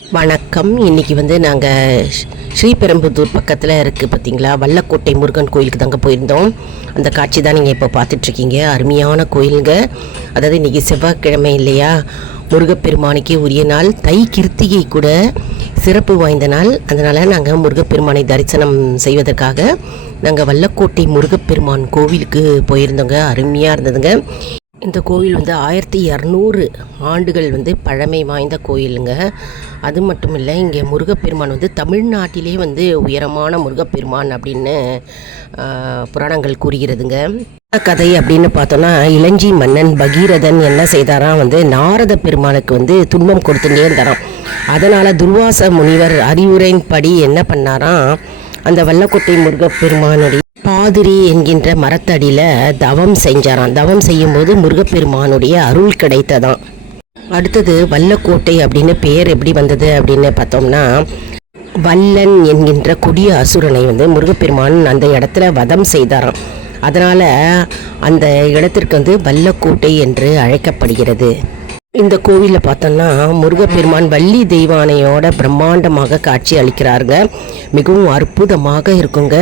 வணக்கம். இன்றைக்கி நாங்கள் ஸ்ரீபெரும்புதூர் பக்கத்தில் இருக்குது பார்த்திங்களா, வல்லக்கோட்டை முருகன் கோயிலுக்கு தாங்க போயிருந்தோம். அந்த காட்சி தான் நீங்கள் இப்போ பார்த்துட்ருக்கீங்க. அருமையான கோயிலுங்க. அதாவது இன்றைக்கி செவ்வாய்க்கிழமை இல்லையா, முருகப்பெருமானுக்கே உரிய நாள். தை கிருத்திகை கூட சிறப்பு வாய்ந்த நாள். அதனால் நாங்கள் முருகப்பெருமானை தரிசனம் செய்வதற்காக நாங்கள் வல்லக்கோட்டை முருகப்பெருமான் கோவிலுக்கு போயிருந்தோங்க. அருமையாக இருந்ததுங்க. இந்த கோவில் 1200 ஆண்டுகள் பழமை வாய்ந்த கோயிலுங்க. அது மட்டும் இல்லை, இங்கே முருகப்பெருமான் தமிழ்நாட்டிலே உயரமான முருகப்பெருமான் அப்படின்னு புராணங்கள் கூறுகிறதுங்க. கதை அப்படின்னு பார்த்தோன்னா, இளஞ்சி மன்னன் பகீரதன் என்ன செய்தாராம், நாரத பெருமானுக்கு துன்பம் கொடுத்துட்டே இருந்தாராம். அதனால் துர்வாச முனிவர் அறிவுரையின்படி என்ன பண்ணாராம், அந்த வல்லக்கோட்டை முருகப்பெருமானுடைய பாதிரி என்கின்ற மரத்தடியில் தவம் செஞ்சாராம். தவம் செய்யும்போது முருகப்பெருமானுடைய அருள் கிடைத்ததாம். அடுத்தது வல்லக்கோட்டை அப்படின்னு பேர் எப்படி வந்தது அப்படின்னு பார்த்தோம்னா, வல்லன் என்கின்ற கொடிய அசுரனை முருகப்பெருமான் அந்த இடத்துல வதம் செய்தாராம். அதனால் அந்த இடத்திற்கு வல்லக்கோட்டை என்று அழைக்கப்படுகிறது. இந்த கோவிலில் பார்த்தோம்னா முருகப்பெருமான் வள்ளி தெய்வானையோட பிரம்மாண்டமாக காட்சி அளிக்கிறாருங்க. மிகவும் அற்புதமாக இருக்குங்க.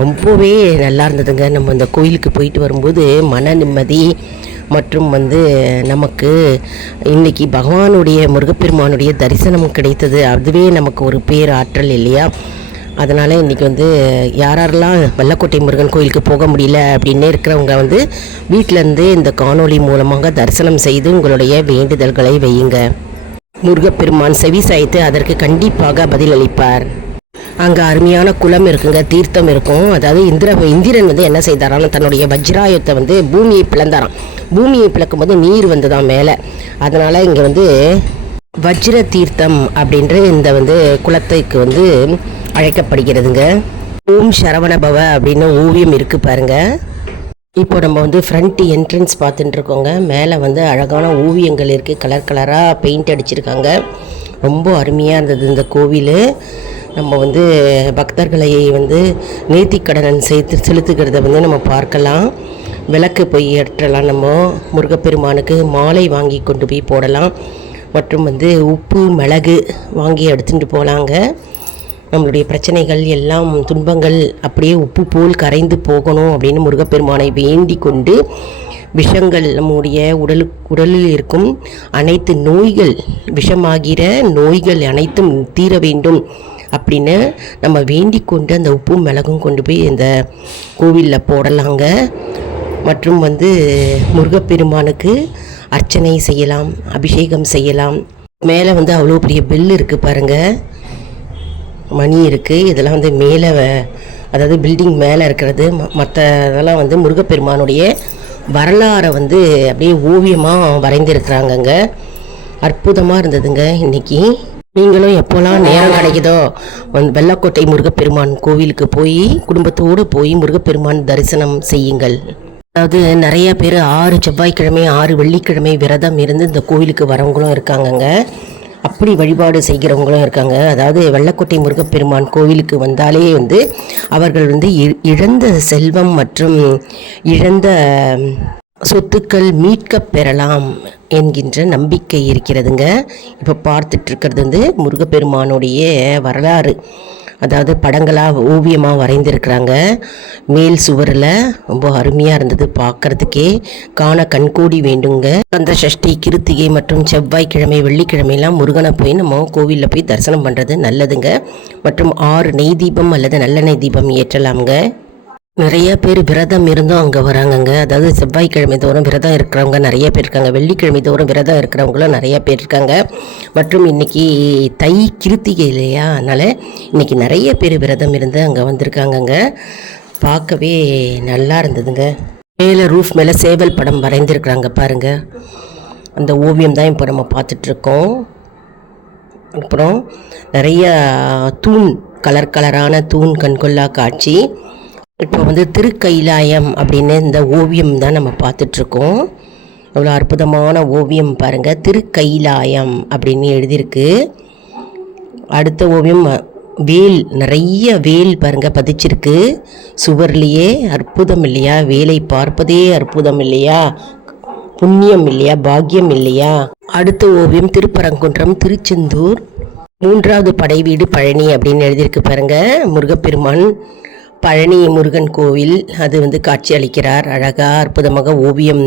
ரொம்பவே நல்லா இருந்ததுங்க. நம்ம இந்த கோயிலுக்கு போயிட்டு வரும்போது மன நிம்மதி மற்றும் நமக்கு இன்றைக்கி பகவானுடைய முருகப்பெருமானுடைய தரிசனம் கிடைத்தது. அதுவே நமக்கு ஒரு பேராற்றல் இல்லையா. அதனால் இன்றைக்கி யாரெல்லாம் வல்லக்கோட்டை முருகன் கோயிலுக்கு போக முடியல அப்படின்னு இருக்கிறவங்க வீட்டிலேருந்து இந்த காணொளி மூலமாக தரிசனம் செய்து உங்களுடைய வேண்டுதல்களை வையுங்க. முருகப்பெருமான் செவி சாய்த்து அதற்கு கண்டிப்பாக பதிலளிப்பார். அங்கே அருமையான குளம் இருக்குங்க, தீர்த்தம் இருக்கும். அதாவது இந்திரன் என்ன செய்தாராம், தன்னுடைய வஜ்ராயுத்தை பூமியை பிளந்தாராம். பூமியை பிளக்கும் போது நீர் வந்ததான் மேலே. அதனால் இங்கே வஜ்ர தீர்த்தம் அப்படின்ற இந்த குளத்துக்கு அழைக்கப்படுகிறதுங்க. ஓம் சரவணபவ அப்படின்னு ஓவியம் இருக்குது பாருங்கள். இப்போ நம்ம ஃப்ரண்ட் என்ட்ரன்ஸ் பார்த்துட்டு இருக்கோங்க. மேலே அழகான ஓவியங்கள் இருக்குது, கலர் கலராக பெயிண்ட் அடிச்சிருக்காங்க. ரொம்ப அருமையாக இருந்தது இந்த கோவில். நம்ம பக்தர்களை நேர்த்திக்கடன் செலுத்துகிறத நம்ம பார்க்கலாம். விளக்கு போய் ஏற்றலாம். நம்ம முருகப்பெருமானுக்கு மாலை வாங்கி கொண்டு போய் போடலாம். மற்றும் உப்பு மிளகு வாங்கி எடுத்துகிட்டு போகலாங்க. நம்மளுடைய பிரச்சனைகள் எல்லாம் துன்பங்கள் அப்படியே உப்பு போல் கரைந்து போகணும் அப்படின்னு முருகப்பெருமானை வேண்டி கொண்டு விஷங்கள் நம்முடைய உடலில் இருக்கும் அனைத்து நோய்கள், விஷமாகிற நோய்கள் அனைத்தும் தீர வேண்டும் அப்படின்னு நம்ம வேண்டி கொண்டு அந்த உப்பும் மிளகும் கொண்டு போய் இந்த கோவிலில் போடலாங்க. மற்றும் முருகப்பெருமானுக்கு அர்ச்சனை செய்யலாம், அபிஷேகம் செய்யலாம். மேலே அவ்வளோ பெரிய பெல் இருக்குது பாருங்கள், மணி இருக்குது. இதெல்லாம் மேலே, அதாவது பில்டிங் மேலே இருக்கிறது. மற்ற இதெல்லாம் முருகப்பெருமானுடைய வரலாறை அப்படியே ஓவியமாக வரைந்திருக்கிறாங்கங்க. அற்புதமாக இருந்ததுங்க. இன்றைக்கி நீங்களும் எப்போல்லாம் நேரம் கிடைக்குதோ வல்லக்கோட்டை முருகப்பெருமான் கோவிலுக்கு போய் குடும்பத்தோடு போய் முருகப்பெருமான் தரிசனம் செய்யுங்கள். அதாவது நிறைய பேர் 6 செவ்வாய்க்கிழமை 6 வெள்ளிக்கிழமை விரதம் இருந்து இந்த கோவிலுக்கு வரவங்களும் இருக்காங்கங்க. அப்படி வழிபாடு செய்கிறவங்களும் இருக்காங்க. அதாவது வல்லக்கோட்டை முருகப்பெருமான் கோவிலுக்கு வந்தாலே அவர்கள் இழந்த செல்வம் மற்றும் இழந்த சொத்துக்கள் மீட்க பெறலாம் என்கின்ற நம்பிக்கை இருக்கிறதுங்க. இப்போ பார்த்துட்ருக்கிறது முருகப்பெருமானுடைய வரலாறு. அதாவது படங்களாக ஓவியமாக வரைந்திருக்கிறாங்க மேல் சுவரில். ரொம்ப அருமையாக இருந்தது பார்க்குறதுக்கே, காண கண்கூடி வேண்டுங்க. அந்த சஷ்டி, கிருத்திகை மற்றும் செவ்வாய்க்கிழமை வெள்ளிக்கிழமையெல்லாம் முருகனை போய் நம்ம கோவிலில் போய் தரிசனம் பண்ணுறது நல்லதுங்க. மற்றும் 6 நெய் தீபம் அல்லது நல்லெண்ணெய் தீபம் ஏற்றலாம்ங்க. நிறைய பேர் விரதம் இருந்தும் அங்கே வராங்கங்க. அதாவது செவ்வாய்க்கிழமை தோறும் விரதம் இருக்கிறவங்க நிறைய பேர் இருக்காங்க, வெள்ளிக்கிழமை தோறும் விரதம் இருக்கிறவங்களும் நிறைய பேர் இருக்காங்க. மற்றும் இன்றைக்கி தை கிருத்திகை இல்லையா, அதனால் இன்றைக்கி நிறைய பேர் விரதம் இருந்து அங்கே வந்திருக்காங்கங்க. பார்க்கவே நல்லா இருந்ததுங்க. மேலே ரூஃப் மேலே சேவல் படம் வரைந்திருக்கிறாங்க பாருங்கள். அந்த ஓவியம் தான் இப்போ நம்ம பார்த்துட்ருக்கோம். அப்புறம் நிறைய தூண், கலர் கலரான தூண், கண்கொள்ளா காட்சி. இப்போ திருக்கைலாயம் அப்படின்னு இந்த ஓவியம் தான் நம்ம பார்த்துட்ருக்கோம். அவ்வளோ அற்புதமான ஓவியம் பாருங்கள். திருக்கைலாயம் அப்படின்னு எழுதியிருக்கு. அடுத்த ஓவியம் வேல், நிறைய வேல் பாருங்கள் பதிச்சிருக்கு சுவர்லேயே. அற்புதம் இல்லையா? வேலை பார்ப்பதே அற்புதம் இல்லையா? புண்ணியம் இல்லையா? பாக்கியம் இல்லையா? அடுத்த ஓவியம் திருப்பரங்குன்றம், திருச்செந்தூர். மூன்றாவது படை வீடு பழனி அப்படின்னு எழுதியிருக்கு பாருங்க. முருகப்பெருமான் பழனி முருகன் கோவில் அது வந்து காட்சி அளிக்கிறார். அழகாக அற்புதமாக ஓவியம்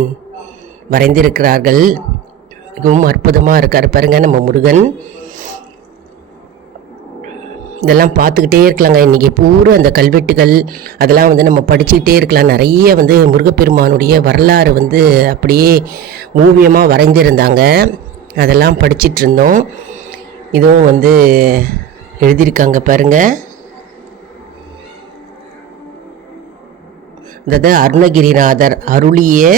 வரைந்திருக்கிறார்கள். மிகவும் அற்புதமாக இருக்கார் பாருங்க நம்ம முருகன். இதெல்லாம் பார்த்துக்கிட்டே இருக்கலாங்க. இன்றைக்கி பூரா அந்த கல்வெட்டுகள் அதெல்லாம் வந்து நம்ம படிச்சுக்கிட்டே இருக்கலாம். நிறைய வந்து முருகப்பெருமானுடைய வரலாறு வந்து அப்படியே ஓவியமாக வரைஞ்சிருந்தாங்க. அதெல்லாம் படிச்சுட்டு இருந்தோம். இதுவும் வந்து எழுதியிருக்காங்க பாருங்கள். அதாவது அருணகிரிநாதர் அருளிய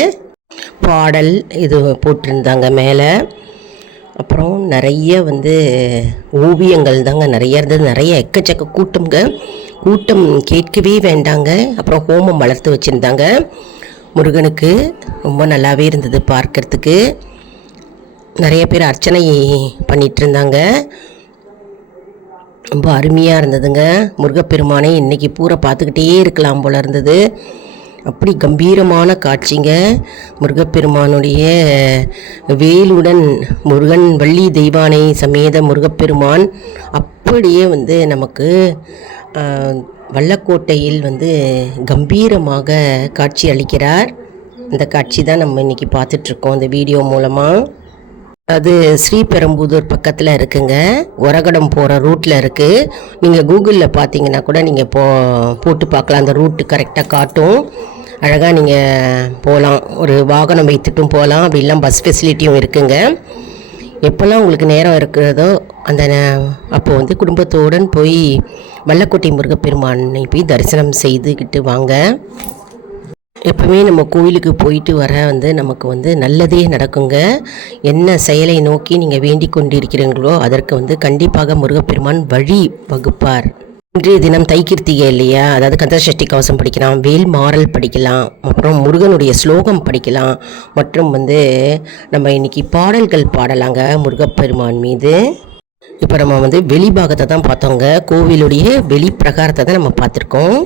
பாடல் இது போட்டிருந்தாங்க மேலே. அப்புறம் நிறைய வந்து ஓவியங்கள் தாங்க நிறைய இருந்தது. நிறைய எக்கச்சக்க கூட்டம் கேட்கவே வேண்டாங்க. அப்புறம் ஹோமம் வளர்த்து வச்சுருந்தாங்க முருகனுக்கு. ரொம்ப நல்லாவே இருந்தது பார்க்கறதுக்கு. நிறைய பேர் அர்ச்சனை பண்ணிகிட்டு இருந்தாங்க. ரொம்ப அருமையாக இருந்ததுங்க. முருகப்பெருமானை இன்றைக்கி பூரா பார்த்துக்கிட்டே இருக்கலாம் போல் இருந்தது. அப்படி கம்பீரமான காட்சிங்க. முருகப்பெருமானுடைய வேலுடன் முருகன் வள்ளி தெய்வானை சமேத முருகப்பெருமான் அப்படியே வந்து நமக்கு வல்லக்கோட்டையில் வந்து கம்பீரமாக காட்சி அளிக்கிறார். இந்த காட்சி தான் நம்ம இன்றைக்கி பார்த்துட்ருக்கோம் இந்த வீடியோ மூலமாக. அது ஸ்ரீபெரும்புதூர் பக்கத்தில் இருக்குங்க. ஒரகடம் போகிற ரூட்டில் இருக்குது. நீங்கள் கூகுளில் பார்த்தீங்கன்னா கூட நீங்கள் போட்டு பார்க்கலாம். அந்த ரூட்டு கரெக்டாக காட்டும். அழகாக நீங்கள் போகலாம். ஒரு வாகனம் வைத்துட்டும் போகலாம். அப்படிலாம் பஸ் ஃபெசிலிட்டியும் இருக்குங்க. எப்போல்லாம் உங்களுக்கு நேரம் இருக்கிறதோ அப்போது வந்து குடும்பத்தோடு போய் வல்லக்கோட்டை முருகப்பெருமானை போய் தரிசனம் செய்துக்கிட்டு வாங்க. எப்பவுமே நம்ம கோயிலுக்கு போயிட்டு வர வந்து நமக்கு வந்து நல்லதே நடக்குங்க. என்ன செயலை நோக்கி நீங்கள் வேண்டிக் கொண்டிருக்கிறீங்களோ அதற்கு வந்து கண்டிப்பாக முருகப்பெருமான் வழி வகுப்பார். இன்றைய தினம் தைக்கிருத்திகை இல்லையா? அதாவது கந்தசஷ்டி கவசம் படிக்கலாம், வேல் மாறல் படிக்கலாம், அப்புறம் முருகனுடைய ஸ்லோகம் படிக்கலாம், மற்றும் வந்து நம்ம இன்னைக்கு பாடல்கள் பாடலாங்க முருகப்பெருமான் மீது. இப்போ நம்ம வந்து வெளிபாகத்தை தான் பார்த்தோங்க. கோவிலுடைய வெளி பிரகாரத்தை தான் நம்ம பார்த்துருக்கோம்.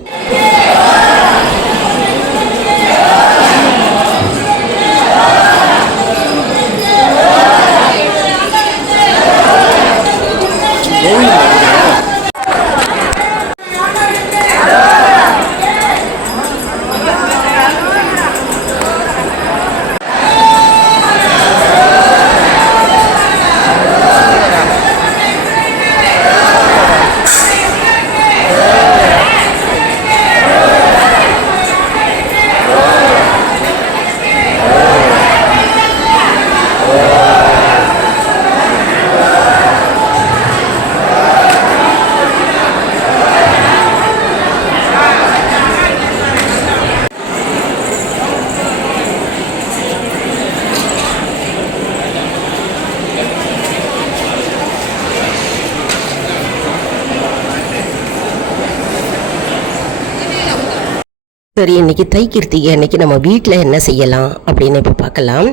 சரி, இன்றைக்கி தைக்கிருத்திகை அன்றைக்கி நம்ம வீட்டில் என்ன செய்யலாம் அப்படின்னு இப்போ பார்க்கலாம்.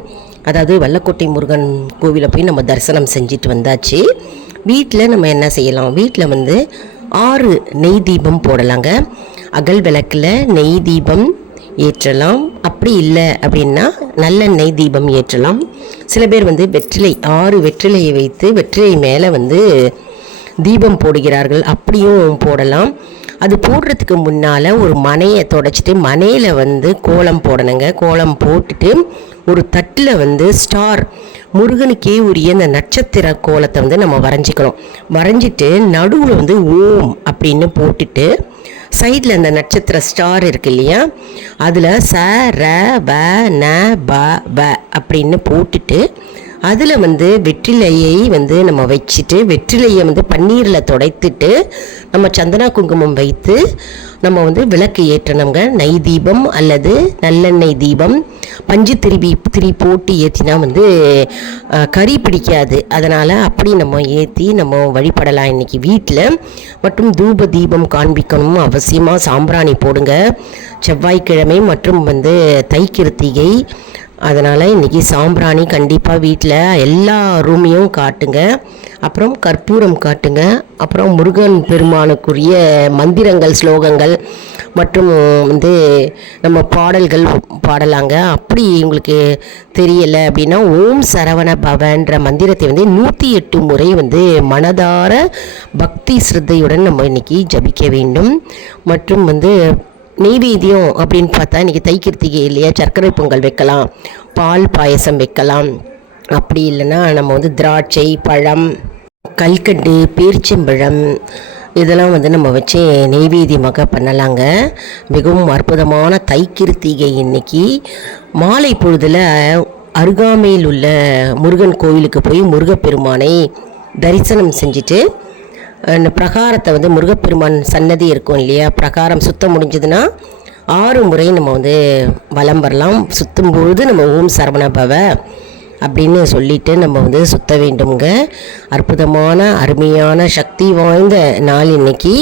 அதாவது வல்லக்கோட்டை முருகன் கோவிலை போய் நம்ம தரிசனம் செஞ்சுட்டு வந்தாச்சு. வீட்டில் நம்ம என்ன செய்யலாம்? வீட்டில் வந்து 6 நெய் தீபம் போடலாங்க. அகல் விளக்கில் நெய் தீபம் ஏற்றலாம். அப்படி இல்லை அப்படின்னா நல்ல நெய் தீபம் ஏற்றலாம். சில பேர் வந்து வெற்றிலை 6 வெற்றிலையை வைத்து வெற்றிலை மேலே வந்து தீபம் போடுகிறார்கள். அப்படியும் போடலாம். அது போடுறதுக்கு முன்னால் ஒரு மனையை தொடச்சிட்டு மனையில் வந்து கோலம் போடணுங்க. கோலம் போட்டுட்டு ஒரு தட்டில் வந்து ஸ்டார் முருகனுக்கே உரிய அந்த நட்சத்திர கோலத்தை வந்து நம்ம வரைஞ்சிக்கிறோம். வரைஞ்சிட்டு நடுவில் வந்து ஓம் அப்படின்னு போட்டுட்டு சைடில் அந்த நட்சத்திர ஸ்டார் இருக்கு இல்லையா, அதில் ச ர வ ந ப ப அப்படின்னு போட்டுட்டு அதில் வந்து வெற்றிலையை வந்து நம்ம வச்சுட்டு வெற்றிலையை வந்து பன்னீரில் துடைத்துட்டு நம்ம சந்தனா குங்குமம் வைத்து நம்ம வந்து விளக்கு ஏற்றணுங்க. நெய் தீபம் அல்லது நல்லெண்ணெய் தீபம் பஞ்சு திரி போட்டு ஏற்றினா வந்து கறி பிடிக்காது. அதனால் அப்படி நம்ம ஏற்றி நம்ம வழிபடலாம் இன்றைக்கி வீட்டில். மற்றும் தூப தீபம் காண்பிக்கணும் அவசியமாக. சாம்பிராணி போடுங்க. செவ்வாய்க்கிழமை மற்றும் வந்து தைக்கிருத்திகை. அதனால் இன்றைக்கி சாம்பிராணி கண்டிப்பாக வீட்டில் எல்லா ரூமையும் காட்டுங்க. அப்புறம் கற்பூரம் காட்டுங்க. அப்புறம் முருகன் பெருமானுக்குரிய மந்திரங்கள் ஸ்லோகங்கள் மற்றும் வந்து நம்ம பாடல்கள் பாடலாங்க. அப்படி உங்களுக்கு தெரியலை அப்படின்னா ஓம் சரவண பவன்ற மந்திரத்தை வந்து 108 முறை வந்து மனதார பக்தி ஸ்ரத்தையுடன் நம்ம இன்றைக்கி ஜபிக்க வேண்டும். மற்றும் வந்து நெய்வேத்தியம் அப்படின்னு பார்த்தா இன்றைக்கி தைக்கிருத்திகை இல்லையா, சர்க்கரை பொங்கல் வைக்கலாம், பால் பாயசம் வைக்கலாம். அப்படி இல்லைன்னா நம்ம வந்து திராட்சை பழம், கல்கண்டு, பேரிச்சம்பழம் இதெல்லாம் வந்து நம்ம வச்சு நெய்வேத்தியமாக பண்ணலாங்க. மிகவும் அற்புதமான தைக்கிருத்திகை இன்னைக்கு மாலை பொழுதில் அருகாமையில் உள்ள முருகன் கோவிலுக்கு போய் முருகப்பெருமானை தரிசனம் செஞ்சுட்டு அந்த பிரகாரத்தை வந்து முருகப்பெருமான் சன்னதி இருக்கும் இல்லையா, பிரகாரம் சுத்தம் முடிஞ்சதுன்னா 6 முறை நம்ம வந்து வலம் வரலாம். சுற்றும்பொழுது நம்ம ஓம் சரவண பவ அப்படின்னு சொல்லிட்டு நம்ம வந்து சுத்த வேண்டுங்க. அற்புதமான அருமையான சக்தி வாய்ந்த நாள் இன்னைக்கு.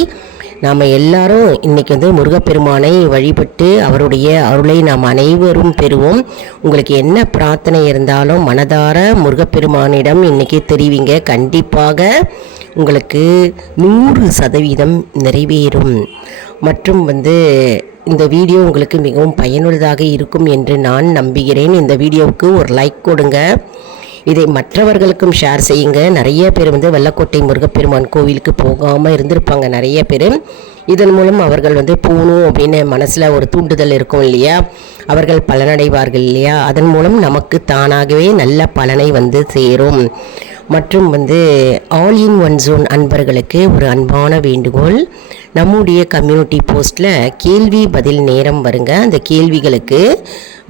நாம் எல்லாரும் இன்றைக்கி வந்து முருகப்பெருமானை வழிபட்டு அவருடைய அருளை நாம் அனைவரும் பெறுவோம். உங்களுக்கு என்ன பிரார்த்தனை இருந்தாலும் மனதார முருகப்பெருமானிடம் இன்றைக்கி தெரிவிங்க. கண்டிப்பாக உங்களுக்கு 100% நிறைவேறும். மற்றும் வந்து இந்த வீடியோ உங்களுக்கு மிகவும் பயனுள்ளதாக இருக்கும் என்று நான் நம்புகிறேன். இந்த வீடியோவுக்கு ஒரு லைக் கொடுங்க, இதை மற்றவர்களுக்கும் ஷேர் செய்யுங்க. நிறைய பேர் வந்து வெள்ளக்கோட்டை முருகப்பெருமான் கோவிலுக்கு போகாமல் இருந்திருப்பாங்க நிறைய பேர். இதன் மூலம் அவர்கள் வந்து போகணும் அப்படின்னு மனசில் ஒரு தூண்டுதல் இருக்கும் இல்லையா, அவர்கள் பலனடைவார்கள் இல்லையா. அதன் மூலம் நமக்கு தானாகவே நல்ல பலனை வந்து சேரும். மற்றும் வந்து ஆல் இன் ஒன் ஜோன் அன்பர்களுக்கு ஒரு அன்பான வேண்டுகோள், நம்முடைய கம்யூனிட்டி போஸ்ட்டில் கேள்வி பதில் நேரம் வருங்க. அந்த கேள்விகளுக்கு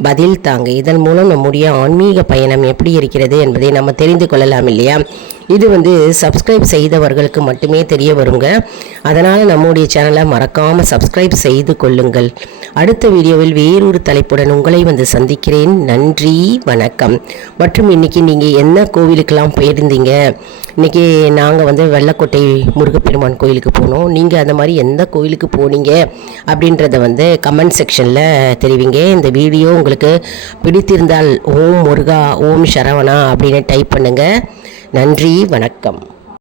பதில் தாங்க. இதன் மூலம் நம்முடைய ஆன்மீக பயணம் எப்படி இருக்கிறது என்பதை நம்ம தெரிந்து கொள்ளலாம் இல்லையா. இது வந்து சப்ஸ்கிரைப் செய்தவர்களுக்கு மட்டுமே தெரிய வருங்க. அதனால் நம்முடைய சேனலை மறக்காமல் சப்ஸ்கிரைப் செய்து கொள்ளுங்கள். அடுத்த வீடியோவில் வேறொரு தலைப்புடன் உங்களை வந்து சந்திக்கிறேன். நன்றி, வணக்கம். மற்றும் இன்றைக்கி நீங்கள் என்ன கோவிலுக்கெல்லாம் போயிருந்தீங்க? இன்றைக்கி நாங்கள் வந்து வெள்ளக்கோட்டை முருகப்பெருமான் கோயிலுக்கு போனோம். நீங்கள் அந்த மாதிரி எந்த கோயிலுக்கு போனீங்க அப்படின்றத வந்து கமெண்ட் செக்ஷனில் தெரிவிங்க. இந்த வீடியோ உங்களுக்கு பிடித்திருந்தால் ஓம் முருகா, ஓம் சரவணா அப்படின்னு டைப் பண்ணுங்கள். நன்றி, வணக்கம்.